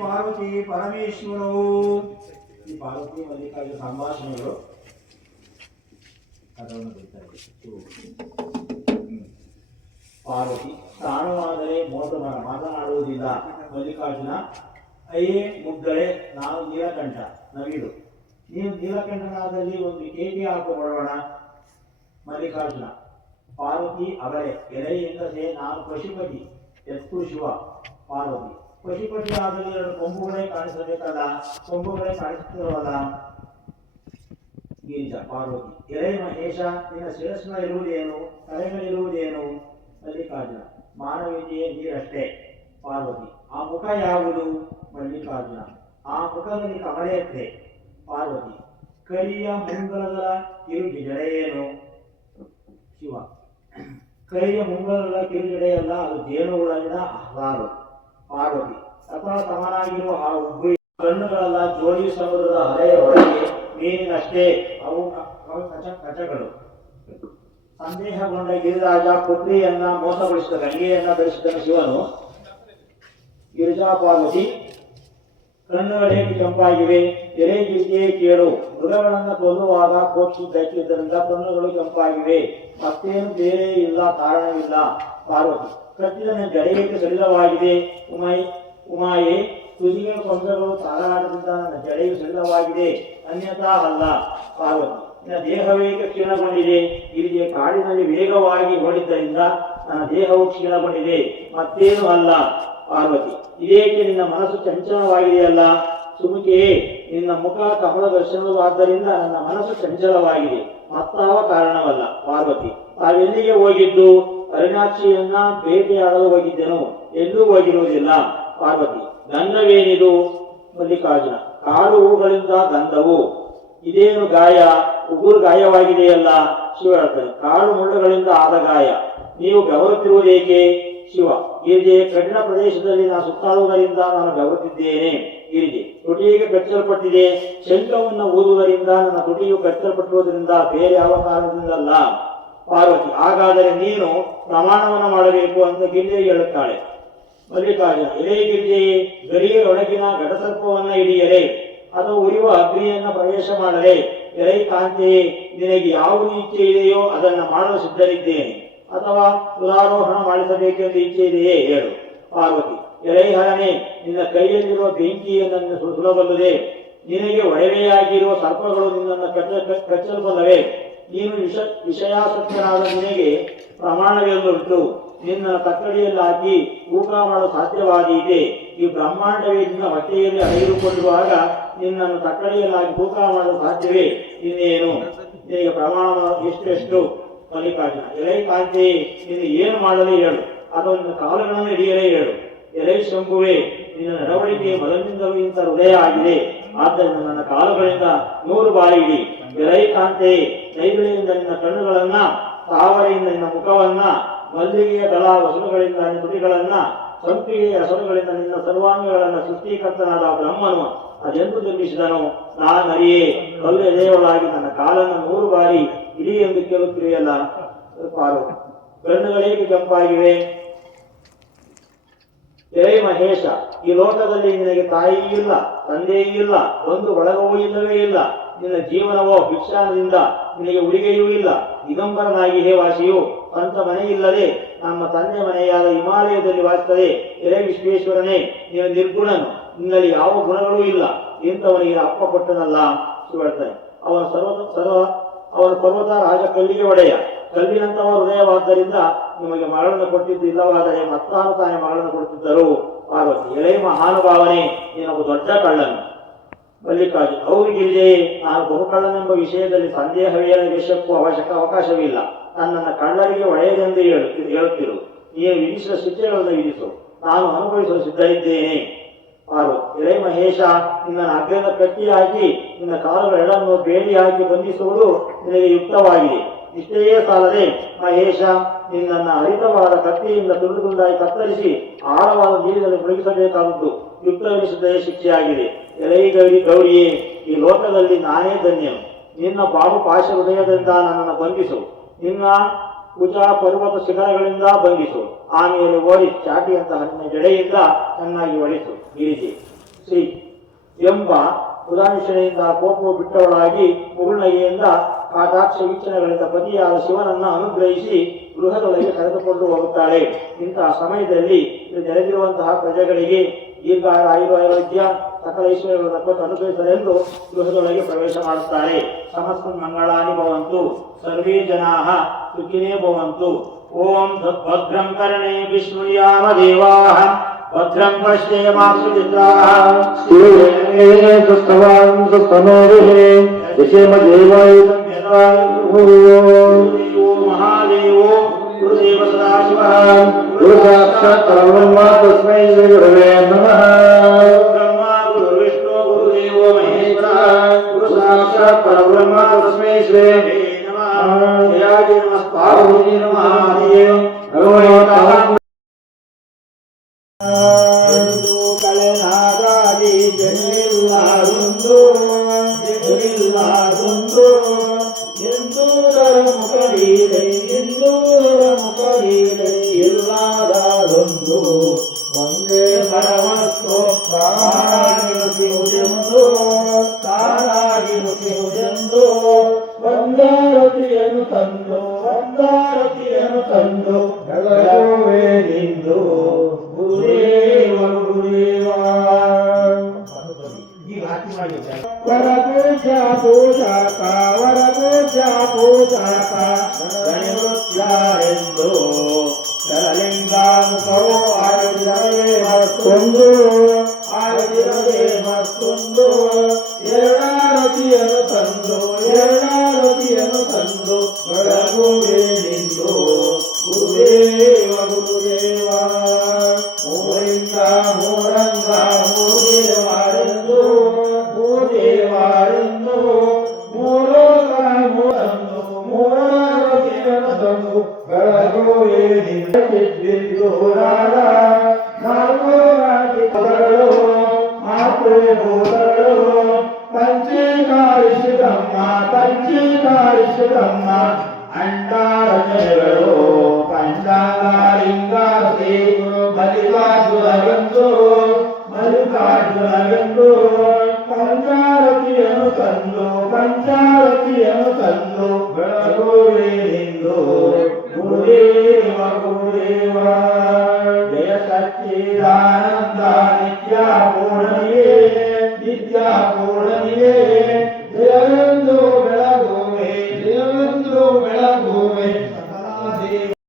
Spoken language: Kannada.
ಪಾರ್ವತಿ ಪರಮೇಶ್ವರವು ಈ ಪಾರ್ವತಿ ಮಲ್ಲಿಕಾರ್ಜುನ ಸಂಭಾಷಣೆಗಳು ಅದನ್ನು ಬರೀತಾರೆ. ಪಾರ್ವತಿ ತಾನುವಾದರೆ ಮಾತನಾಡುವುದಿಲ್ಲ. ಮಲ್ಲಿಕಾರ್ಜುನ ಅಯ್ಯೇ ಮುದ್ದಳೆ, ನಾನು ನೀಲಕಂಠ ನವಿಲು, ನೀನು ನೀಲಕಂಠನಾದಲ್ಲಿ ಒಂದು ಕೇಟಿ ಹಾಕಿಕೊಳ್ಳೋಣ. ಮಲ್ಲಿಕಾರ್ಜುನ ಪಾರ್ವತಿ ಅವಳೆ ಎಲೆಯಿಂದಲೇ ನಾನು ಪಶುಪತಿ, ಎತ್ತು ಶಿವ. ಪಾರ್ವತಿ ಪಶುಪತಿ ಆದಲ್ಲಿ ಎರಡು ಕೊಂಬುಗಳೇ ಕಾಣಿಸಬೇಕಲ್ಲ, ಕೊಂಬುಗಳೇ ಕಾಣಿಸುತ್ತಿರುವಲ್ಲ. ಗಿರಿಜಾ ಪಾರ್ವತಿ ಎಲೆ ಮಹೇಶ, ನಿನ್ನ ಶಿರಸ್ನ ಇರುವುದೇನು, ತಲೆಗಳಿರುವುದೇನು. ಮಲ್ಲಿಕಾರ್ಜುನ ಮಾನವೀಯತೆಯೇ ನೀರಷ್ಟೇ. ಪಾರ್ವತಿ ಆ ಮುಖ ಯಾವುದು. ಮಲ್ಲಿಕಾರ್ಜುನ ಆ ಮುಖದಲ್ಲಿ ಕಮಲೆಯತ್ತೆ. ಪಾರ್ವತಿ ಕರಿಯ ಮುಂಗಲದ ಕಿರುಗಿ ಜಡೆಯೇನು. ಶಿವ ಕರಿಯ ಮುಂಗಲದ ಕಿರುಜಡೆಯಲ್ಲ, ಅದು ಜೇನುಗಳನ್ನ ಹಾಲು. ಪಾರ್ವತಿ ಅಥವಾ ಸಮನಾಗಿರುವ ಆ ಉಬ್ಬು ಕಣ್ಣುಗಳೆಲ್ಲ ಜೋಡಿ ಸಮುದ್ರದ ಅಲೆಯ ಒಳಗೆ ಮೀನಿನಷ್ಟೇ, ಅವು ಕಚಗಳು. ಸಂದೇಹಗೊಂಡ ಗಿರಿರಾಜ ಪುತ್ರಿಯನ್ನ ಮೋಸಗೊಳಿಸಿದ ಗಂಗೆಯನ್ನ ಬೆಳೆಸಿದ ಶಿವನು. ಗಿರಿಜಾ ಪಾರ್ವತಿ ಕಣ್ಣುಗಳೇನು ಕೆಂಪಾಗಿವೆ, ಎಲೆಗಿರಿಯೇ ಕೇಳು. ಮೃಗಗಳನ್ನು ಕೊಲ್ಲುವಾಗ ಕೋಪಿಸಿದ್ದಕ್ಕಿದ್ದರಿಂದ ಕಣ್ಣುಗಳು ಕೆಂಪಾಗಿವೆ, ಮತ್ತೇನು ಬೇರೆ ಇಲ್ಲ, ಕಾರಣವಿಲ್ಲ. ಪಾರ್ವತಿ ಕಟ್ಟಿದ ಜಡೆಗೆ ಸಡಿಲವಾಗಿದೆ. ಉಮಾಯೇ ತುದಿಗಳ ಕೊಂಬೆಗಳು ತಾರಾಟದಿಂದ ನನ್ನ ಜಡೆಯು ಸಡಿಲವಾಗಿದೆ, ಅನ್ಯಥಾ ಅಲ್ಲ. ಪಾರ್ವತಿ ನನ್ನ ದೇಹವೇ ಕ್ಷೀಣಗೊಂಡಿದೆ. ಗಿರಿಜೆ ಕಾಡಿನಲ್ಲಿ ವೇಗವಾಗಿ ಓಡಿದ್ದರಿಂದ ನನ್ನ ದೇಹವು ಕ್ಷೀಣಗೊಂಡಿದೆ, ಮತ್ತೇನು ಅಲ್ಲ. ಪಾರ್ವತಿ ಇದೇಕೆ ನಿನ್ನ ಮನಸ್ಸು ಚಂಚಲವಾಗಿದೆಯಲ್ಲ. ಸುಮುಖಿಯೇ ನಿನ್ನ ಮುಖ ಕಮಲ ದರ್ಶನವಾದ್ದರಿಂದ ನನ್ನ ಮನಸ್ಸು ಚಂಚಲವಾಗಿದೆ, ಮತ್ತಾವ ಕಾರಣವಲ್ಲ. ಪಾರ್ವತಿ ತಾವೆಲ್ಲಿಗೆ ಹೋಗಿದ್ದು. ಅರುಣಾಕ್ಷಿಯನ್ನ ಭೇಟಿಯಾಡಲು ಹೋಗಿದ್ದೆನು, ಎಲ್ಲೂ ಹೋಗಿರುವುದಿಲ್ಲ. ಪಾರ್ವತಿ ಗಂಧವೇನಿದು. ಮಲ್ಲಿಕಾರ್ಜುನ ಕಾಡು ಹೂಗಳಿಂದ ಗಂಧವು. ಇದೇನು ಗಾಯ, ಉಗುರು ಗಾಯವಾಗಿದೆಯಲ್ಲ. ಶಿವ ಹೇಳ್ತಾನೆ ಕಾಡು ಮುಳ್ಳುಗಳಿಂದ ಆದ ಗಾಯ, ನೀವು ಬೆವರುತ್ತಿರುವುದೇಕೆ. ಶಿವ ಗಿರಿಜೆ ಕಠಿಣ ಪ್ರದೇಶದಲ್ಲಿ ನಾನು ಸುತ್ತಾಡುವುದರಿಂದ ನಾನು ಬೆವರುತ್ತಿದ್ದೇನೆ. ಗಿರಿಜೆ ತುಟಿಗೆ ಕಚ್ಚಲ್ಪಟ್ಟಿದೆ, ಶಂಖವನ್ನು ಊದುವುದರಿಂದ ನನ್ನ ತುಟಿಯು ಕಚ್ಚಲ್ಪಟ್ಟಿರುವುದರಿಂದ, ಬೇರೆ ಯಾವ ಕಾರಣದಿಂದಲ್ಲ. ಪಾರ್ವತಿ ಹಾಗಾದರೆ ನೀನು ಪ್ರಮಾಣವನ್ನು ಮಾಡಬೇಕು ಅಂತ ಗಿರಿಜೆ ಹೇಳುತ್ತಾಳೆ. ಮಲ್ಲಿಕಾರ್ಜುನ ಎಲೆ ಗಿರಿಜೆಯೇ ಗರಿಯ ಒಳಗಿನ ಘಟಸರ್ಪವನ್ನು ಹಿಡಿಯಲೆ, ಅದು ಉರಿಯುವ ಅಗ್ನಿಯನ್ನು ಪ್ರವೇಶ ಮಾಡಲೆ. ಎಲೆ ಕಾಂತೆಯೇ ನಿನಗೆ ಯಾವ ಇಚ್ಛೆ ಇದೆಯೋ ಅದನ್ನು ಮಾಡಲು ಸಿದ್ಧರಿದ್ದೇನೆ, ಅಥವಾ ಕುಲಾರೋಹಣ ಮಾಡಿಸಬೇಕೆಂದು ಇಚ್ಛೆ ಇದೆಯೇ ಹೇಳು. ಪಾರ್ವತಿ ಎಳೆಹರನೆ ನಿನ್ನ ಕೈಯಲ್ಲಿರುವ ಬೆಂಕಿಯನ್ನು ಸುಡಬಲ್ಲದೆ, ನಿನಗೆ ಒಡವೆಯಾಗಿರುವ ಸರ್ಪಗಳು ನಿನ್ನನ್ನು ಕಚ್ಚಲ್ಬಲ್ಲವೇ. ನೀನು ವಿಷಯಾಸಕ್ತನಾದ ನಿನಗೆ ಪ್ರಮಾಣವೆಲ್ಲುಂಟು. ನಿನ್ನ ತಕ್ಕಡಿಯಲ್ಲಿ ಹಾಕಿ ತೂಕ ಮಾಡಲು ಸಾಧ್ಯವಾದೀತೆ. ಈ ಬ್ರಹ್ಮಾಂಡವೇ ನಿನ್ನ ಹೊಟ್ಟೆಯಲ್ಲಿ ಅಡಗಿರುಕೊಂಡಿರುವಾಗ ನಿನ್ನನ್ನು ತಕ್ಕಡಿಯಲ್ಲಿ ಹಾಕಿ ತೂಕ ಮಾಡಲು ಸಾಧ್ಯವೇ. ಇನ್ನೇನು ನಿನಗೆ ಪ್ರಮಾಣ ಎಷ್ಟು. ಮಲ್ಲಿಕಾರ್ಜುನ ಎಲೆ ಕಾಂತೆಯೇ ನಿನ್ನ ಏನು ಮಾಡಲೇ ಹೇಳು, ಅಥವಾ ನಿನ್ನ ಕಾಲುಗಳನ್ನು ಹಿಡಿಯಲೇ ಹೇಳು. ಎಲೆ ಶಂಭುವೆ ನಿನ್ನ ನಡವಳಿಕೆ ಮೊದಲಿನಿಂದಲೂ ಇಂಥ ಹೃದಯ ಆಗಿದೆ, ಆದ್ದರಿಂದ ನನ್ನ ಕಾಲುಗಳಿಂದ 100 ಬಾರಿ ಇಡಿ. ಎಲೆ ಕಾಂತೆಯೇ ಕೈಗಳಿಂದ ನಿನ್ನ ಕಣ್ಣುಗಳನ್ನ ತಾವರೆಯಿಂದ ನಿನ್ನ ಮುಖವನ್ನ, ಮಲ್ಲಿಗೆಯ ದಳ ವಸನುಗಳಿಂದ ನಿನ್ನ ತುಟಿಗಳನ್ನ, ಸಂಪಿಗೆಯ ಹಸನುಗಳಿಂದ ನಿನ್ನ ಸರ್ವಾಂಗಗಳನ್ನು ಸೃಷ್ಟಿಕರ್ತನಾದ ಬ್ರಹ್ಮನು ಅದೆಂದು ನಿರ್ಮಿಸಿದನು ನಾನರಿಯೇ. ಕಲ್ಲು ಎದೆಯೊಳಗಾಗಿ ನನ್ನ ಕಾಲನ್ನು 100 ಬಾರಿ ಇಡೀ ಎಂದು ಕೇಳುತ್ತಿವೆಯಲ್ಲ ಪಾರು. ಕಣ್ಣುಗಳೇಕೆ ಕೆಂಪಾಗಿವೆ? ಎಲೈ ಮಹೇಶ, ಈ ಲೋಕದಲ್ಲಿ ನಿನಗೆ ತಾಯಿಯೂ ಇಲ್ಲ, ತಂದೆಯೂ ಇಲ್ಲ, ಒಂದು ಬಳಗವೂ ಇಲ್ಲವೇ ಇಲ್ಲ. ನಿನ್ನ ಜೀವನವೋ ಭಿಕ್ಷಾನದಿಂದ, ನಿನಗೆ ಉಳಿಗೆಯೂ ಇಲ್ಲ. ದಿಗಂಬರನಾಗಿ ಹೇ ವಾಸಿಯು, ಸ್ವಂತ ಮನೆಯಿಲ್ಲದೆ ನಮ್ಮ ತಂದೆ ಮನೆಯಾದ ಹಿಮಾಲಯದಲ್ಲಿ ವಾಸಿಸುತ್ತದೆ. ಎಲೈ ವಿಶ್ವೇಶ್ವರನೇ, ನೀನು ನಿರ್ಗುಣನು, ನಿನ್ನಲ್ಲಿ ಯಾವ ಗುಣಗಳೂ ಇಲ್ಲ. ಇಂಥವನಿಗೆ ಅಪ್ಪ ಕೊಟ್ಟನಲ್ಲ ಹೇಳ್ತಾನೆ. ಅವನ ಪರ್ವತ ರಾಜ ಕಲ್ಲಿಗೆ ಒಡೆಯ, ಕಲ್ಲಿನಂತವ ಹೃದಯವಾದ್ದರಿಂದ ನಿಮಗೆ ಮಗಳನ್ನು ಕೊಟ್ಟಿದ್ದು, ಇಲ್ಲವಾದರೆ ಮತ್ತಾನು ತಾನೇ ಮಗಳನ್ನು ಕೊಡುತ್ತಿದ್ದರು. ಪಾರ್ವತಿ, ಎಳೆ ಮಹಾನುಭಾವನೆ, ನೀನೊಬ್ಬ ದೊಡ್ಡ ಕಳ್ಳನು. ಮಲ್ಲಿಕಾರ್ಜು, ಹೌದು ಗಿರಿಜೆ, ನಾನು ಬಹುಕಳ್ಳನೆಂಬ ವಿಷಯದಲ್ಲಿ ಸಂದೇಹವೇ ವಿಷಕ್ಕೂ ಅವಕಾಶವಿಲ್ಲ. ನನ್ನನ್ನು ಕಳ್ಳರಿಗೆ ಒಡೆಯದೆಂದು ಹೇಳುತ್ತಿರು. ನೀನು ವಿಧಿಸಿದ ಶಿಕ್ಷೆಗಳನ್ನು ವಿಧಿಸು, ನಾನು ಅನುಭವಿಸಲು ಸಿದ್ಧ ಇದ್ದೇನೆ. ಪಾರ್ವತಿ, ಎಳೆ ಮಹೇಶ, ನಿನ್ನನ್ನು ಹಗ್ಗದ ಕಟ್ಟಿ ಹಾಕಿ ನಿನ್ನ ಕಾಲುಗಳೆರಡನ್ನು ಬೇಡಿ ಹಾಕಿ ಬಂಧಿಸುವುದು ನಿನಗೆ ಯುಕ್ತವಾಗಿದೆ. ಇಷ್ಟೇ ಸಾಲದೆ ಮಹೇಶ, ನಿನ್ನನ್ನು ಹರಿತವಾದ ಕತ್ತಿಯಿಂದ ತುಂಡು ತುಂಡಾಗಿ ಕತ್ತರಿಸಿ ಆಳವಾದ ನೀರಿನಲ್ಲಿ ಮುಳುಗಿಸಬೇಕಾದದ್ದು ಯುಕ್ತವೆನಿಸಿದ್ದೇ ಶಿಕ್ಷೆಯಾಗಿದೆ. ಎಲೈ ಗೌರಿಯೇ, ಈ ಲೋಕದಲ್ಲಿ ನಾನೇ ಧನ್ಯನು. ನಿನ್ನ ಬಾಬು ಪಾಶ ಹೃದಯದಿಂದ ನನ್ನನ್ನು ಬಂಧಿಸು, ನಿನ್ನ ಕುಜ ಪರ್ವತ ಶಿಖರಗಳಿಂದ ಬಂಧಿಸು, ಆಮೇಲೆ ಓಡಿ ಚಾಟಿಯಂತಹ ನಿನ್ನ ಜಡೆಯಿಂದ ಚೆನ್ನಾಗಿ ಒಳಿಸು. ಗಿರಿಜೆ ಶ್ರೀ ಎಂಬ ಉದಾಹರಣೆಯಿಂದ ಕೋಪವು ಬಿಟ್ಟವಳಾಗಿ ಮುಗುಳ್ನಗೆಯಿಂದ ಕಾಟಾಕ್ಷ ವೀಕ್ಷಣೆಗಳಿಂದ ಪತಿಯಾದ ಶಿವನನ್ನು ಅನುಗ್ರಹಿಸಿ ಗೃಹದೊಳಗೆ ಕರೆದುಕೊಂಡು ಹೋಗುತ್ತಾಳೆ. ಇಂತಹ ಸಮಯದಲ್ಲಿ ನೆರೆದಿರುವಂತಹ ಪ್ರಜೆಗಳಿಗೆ ದೀರ್ಘ ಆಯುರ್ವೇದ್ಯ ಸಕಲ ಐಶ್ವರ್ಯಗಳನ್ನು ಕೊಟ್ಟು ಅನುಗ್ರಹಿಸಲೆಂದು ಗೃಹದೊಳಗೆ ಪ್ರವೇಶ ಮಾಡುತ್ತಾರೆ. ಸಮಸ್ತ ಮಂಗಳಾನಿ ಭವಂತು, ಸರ್ವೇ ಜನಾಃ ಸುಖಿನೇ ಭವಂತು. ಓಂ ಭದ್ರಂ ಕರ್ಣೇ ವಿಷ್ಣುಯಾಮ ದೇವಾಃ, ಭದ್ರಂ ಪಶ್ಯೇಮಾಕ್ಷಿಚಿತ್ರಾಃ, ಮಹಾದೇವೋ ಗುರುದೇವ ಸದಾಶಿವಃ, ಗುರು ಸಾಕ್ಷಾತ್ ಪರಬ್ರಹ್ಮ ತಸ್ಮೈ ಶ್ರೀ ಗುರವೇ ನಮಃ. ಬ್ರಹ್ಮ ಗುರು ವಿಷ್ಣು ಗುರುದೇವೋ ಮಹೇಶ್ವರಃ, ಗುರು ಸಾಕ್ಷಾತ್ ಪರಬ್ರಹ್ಮ ತಸ್ಮೈ ಶ್ರೀ ನಮಃ. ಜಯಾಗಿ ನಮಃ ಪಾರ್ವತಿ ನಮಃ ದೇವ ಭಗವಂತ ಕಳೆನಾದಾಗಿ ಜನಿಲ್ಲಾರುಂದು ಜನಿಲ್ಲಾರುಂದು ಎಂದೂದರ ಮುಖಲೀಲೆ ಎಂದೂದರ ಮುಖಲೀಲೆ ಇಲ್ಲಾದರೊಂದು ಒಂದೇ ಪರಮಸ್ತು ತಾರಾಗಿರುವುದೆಂದು ತಾರಾಗಿರುವುದೆಂದು ಒಂದಾರತಿಯನ್ನು ತಂದು ಒಂದಾರತಿಯನ್ನು ತಂದು ಬೆಳಗುವೆ ನಿಂದು ಗುರುದೇವ ಗುರುದೇವ. ವರಪೂಜಾ ಪೂಜಾಕ ವರಪೂಜಾ ಪೂಜಾಕ ಗಣನೃತ್ಯ ಎಂದು ಶರಲಿಂಗ ಮುಖವು ಆಗಿರಲೇ ಮತ್ತೊಂದು ಆಗಿರಲೇ ಮತ್ತೊಂದು ಎರಡಾರತಿಯನ್ನು ತಂದು ಎರಡಾರತಿಯನ್ನು ತಂದು ಬೆಳಗುವೆ ನಿಂದು ಗುರುದೇವ ಗುರುದೇವ. ಮೂರಿಂದ ಮೂರಂಗ ಮೂದೇವಾರೆಂದು ಮೂದೇವಾರೆಂದು ಮೂರೋಗರ ಮೂರಂದು ಮೂರತಿಯನ್ನು ತಂದು ಬೆಳಗುವೆ ನಿಂದೂರಾದ ನಾಲ್ಕು ರಾಜಿಗಳು ಮಾತೃಭೂತಗಳು ಪಂಚೀಕಾರಿಸಿದಮ್ಮ ಪಂಚೀಕಾರಿಸಿದಮ್ಮ ಅಂಡಾರಗಳು ಪಂಚಾಂಗಾಲಿಂಗಾಸಿ ಮಲ್ಲಿಕಾರ್ಜುನಗೆಂದು ಮಲ್ಲಿಕಾರ್ಜುನಗೆಂದು ಪಂಚಾರತಿಯನ್ನು ತಂದು ಪಂಚಾರತಿಯನ್ನು ತಂದು ಬೆಳಗುವೆ ನಿಂದು ಗುರುದೇವ ಗುರುದೇವ. ಜಯ ಸಚ್ಚಿದಾನಂದ ನಿತ್ಯ ಪೂರ್ಣನಿಗೆ ನಿತ್ಯ ಪೂರ್ಣನಿಗೆ